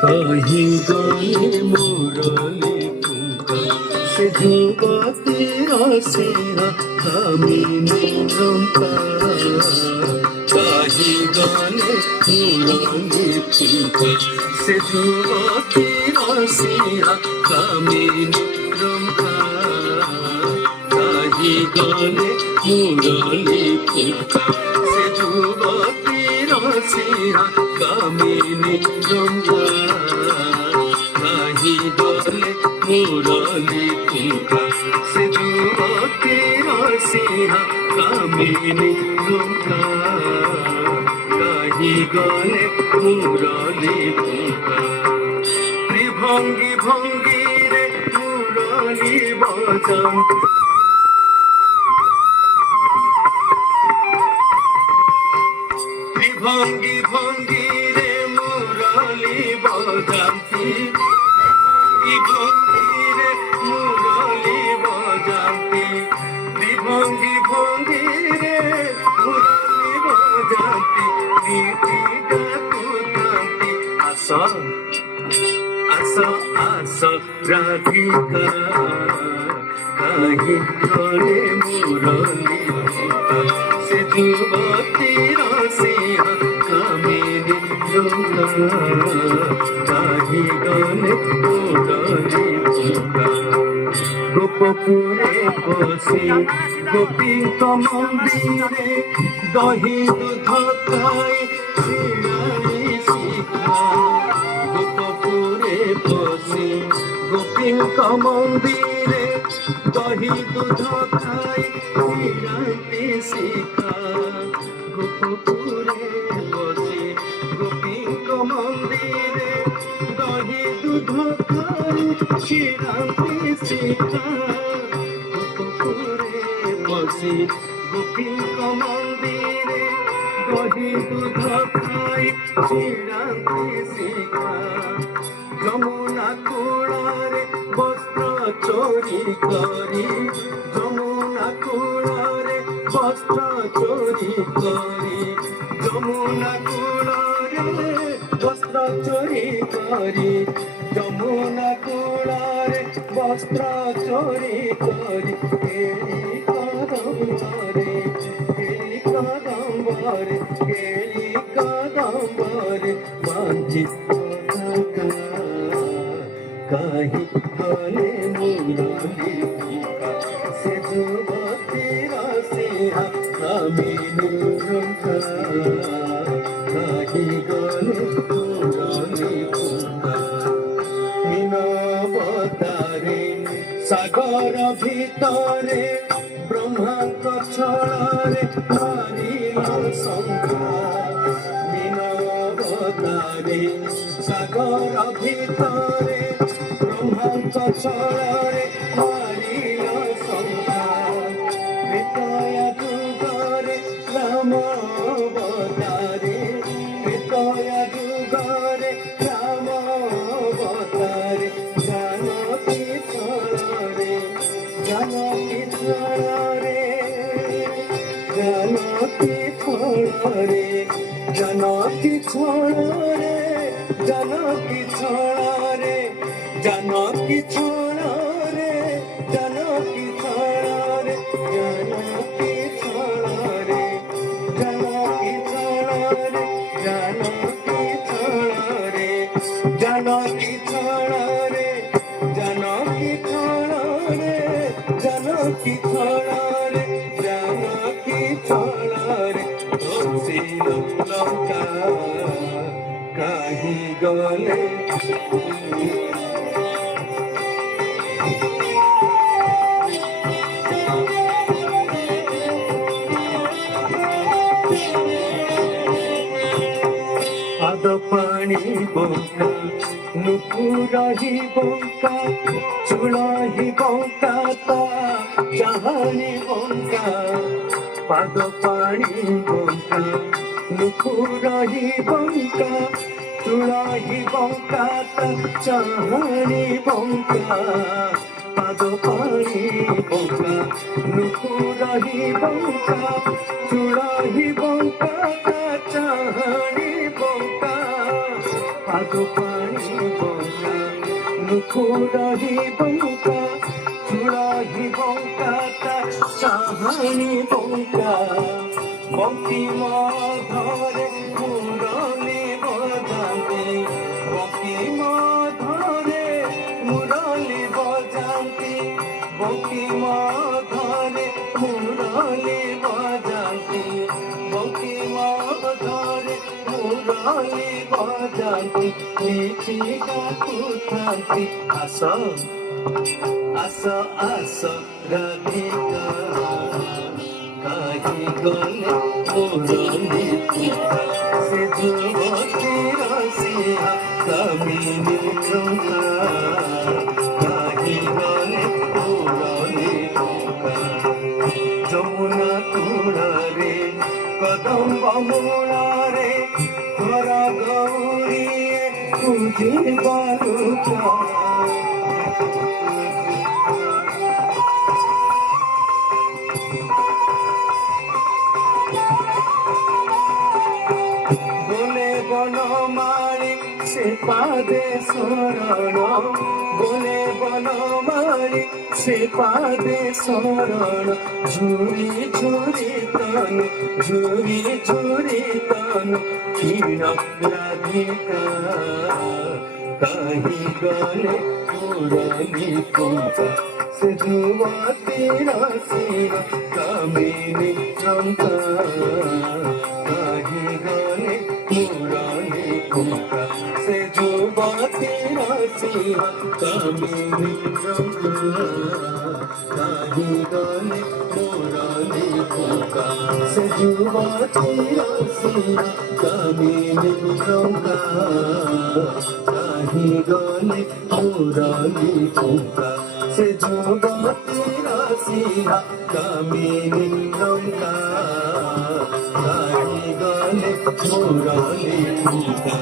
कही गले मुरली कुंका से जुबती रसिया कामिनी रंका कही गले मुरली कुंका से जुबती रसिया कामिनी रंका कही गले मुरली कुंका से जुबती रसिया कामिनी रंका गले मुरली कुंका से जुबती रसिया कामिनी रंका कही गले मुरली कुंका त्रिभंगी भंगी रे मुरली बजान त्रिभंगी भंगी रे मुरली बजाती भंगिरे मुरली बजाती त्रिभंगी भंगिरे मुरली बजाती नीति गाती आस आस आस राधिका कही गले मुरली से जुबती रसिया कामिनी रंका कही गले मुरली कुंका गोपपुरे बसी गोपीक मंदिरे दही दूध खाई शिरानी शिखा गोपपुरे बसी गोपीक मंदिरे दही दूध खाई शिरानी शिखा गोपपुरे बसी गोपीक मंदिरे दही दूध खाई शिरानी शिखा गोपपुरे बसी गोपीक मंदिरे दही दूध खाई शिरानी शिखा যমুনা কূଳରେ বস্ত্র চোরি করি যমুনা কূଳରେ বস্ত্র চোরি করি যমুনা কূଳରେ বস্ত্র চোরি করি যমুনা কূଳରେ বস্ত্র চোরি করি কেলি কদম্বরে বাঞ্ছিত कही गले मुरली कुंका से जुबती रसिया कामिनी रंका कही गले मुरली कुंका मीनवतारे सागर भितरे ब्रह्मांक छଳରେ मारिल शंका मीनवतारे सागर भितरे ब्रह्मांक छଳରେ मारिल शंका ତ୍ରେତୟା ଯୁଗରେ ରାମ ଅବତାରେ ତ୍ରେତୟା ଯୁଗରେ ରାମ ଅବତାରେ ଜାନକୀ ଛଳରେ ଜାନକୀ ଛଳରେ ଜାନକୀ ଛଳରେ ଜାନକୀ ଛଳରେ জানকী ছড়ারে জানকী ছড়ারে জানকী ছড়ারে জানকী ছড়ারে জানকী ছড়ারে জানকী ছড়ারে জানকী ছড়া রে জানকী ছড়া রে জানকী ছড়া রে জানকী ছড়া রে ছিল লঙ্কা কাহি গলে আদ পানি বঙ্কা নুপুরাহি বঙ্কা চুড়াহি বঙ্কা তা চাহানি বঙ্কা পাদ পানি বঙ্কা নুপুরাহি বঙ্কা চুড়াহি বঙ্কা তা চাহানি বঙ্কা পাদ পানি বঙ্কা নুপুরাহি বঙ্কা চুড়াহি বঙ্কা তা চাহানি বঙ্কা পাদ পানি বঙ্কা নুপুরাহি বঙ্কা চুড়াহি বঙ্কা তা চাহানি বঙ্কা বঙ্কিম ধরে মুরলি বজাতে বঙ্কিম ধরে মুরলি বজাতে বঙ্কিম ধরে মুরলি বজাতে বঙ্কিম ধরে মুরলি বজাতে মিঠি গাথুথাନ୍ତି আস আস আস রাধিকা কাহি গলে মুরলি সে যুবতী রসিয়া কামিনী টঙ্কা কাহি গলে মুরলি যমুনা তুড়ারে কদম্ব মূলারে ধরা গৌরিয়ে পুজি বালুকা বলে বনমালী সে পাদে শরণ বলে বনমালী সে পাদে শরণ ঝুরি ঝুরি তনু ঝুরি ঝুরি তনু ক্ষীণ রাধিকা কাহি গলে মুরলি কুঞ্চা সে যুবতী রসিয়া কামিনী টঙ্কা কাহি গলে মুরলি কুঞ্চা সে যুবতী রসিয়া কামিনী টঙ্কা কাহি গলে মুরলি কুঞ্চা সে যুবতী রসিয়া কামিনী টঙ্কা কাহি গলে মুরলি কুঞ্চা সে যুবতী রসিয়া কামিনী টঙ্কা কাহি গলে মুরলি কুঞ্চা